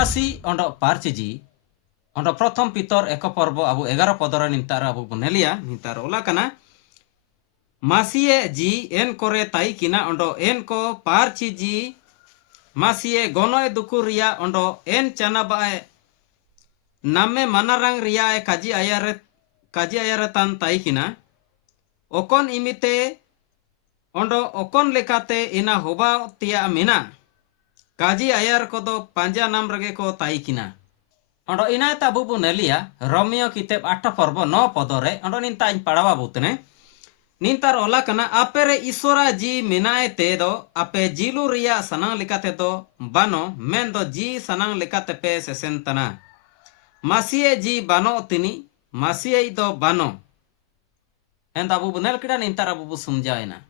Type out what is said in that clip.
मासी Ondo पार्चजी Ondo प्रथम पितर एक पर्व अबु 11 पदर निंतार अबु बनेलिया निंतार ओला कना मासीए जी एन करे ताई किना ओंडो एन को पार्चजी मासीए गोनोए दुकुरिया ओंडो एन चनाबाए नामे मनारंग रिया काजी आयारे तान ताई किना ओकन इमिते ओंडो ओकन लेकाते इना होबा तिया मिना काजी आयार कोदो पांजा नाम रगे को ताई किना ओंडो इना ताबु बुनेलिया रोमियो किताब 8 पर्व 9 पदरे ओंडो निंता पड़ावा बुतने निंतार ओला कना आपेरे ईश्वरा जी मिनाए ते दो आपे जिलु रिया सनांग लिकाते दो बानो मेन दो जी सनांग लिकाते पे सेसेंतना मासीए जी बानो तिनी मासीए दो बानो एंड अबु बुनेल किड़ा निंतार अबु समझाएना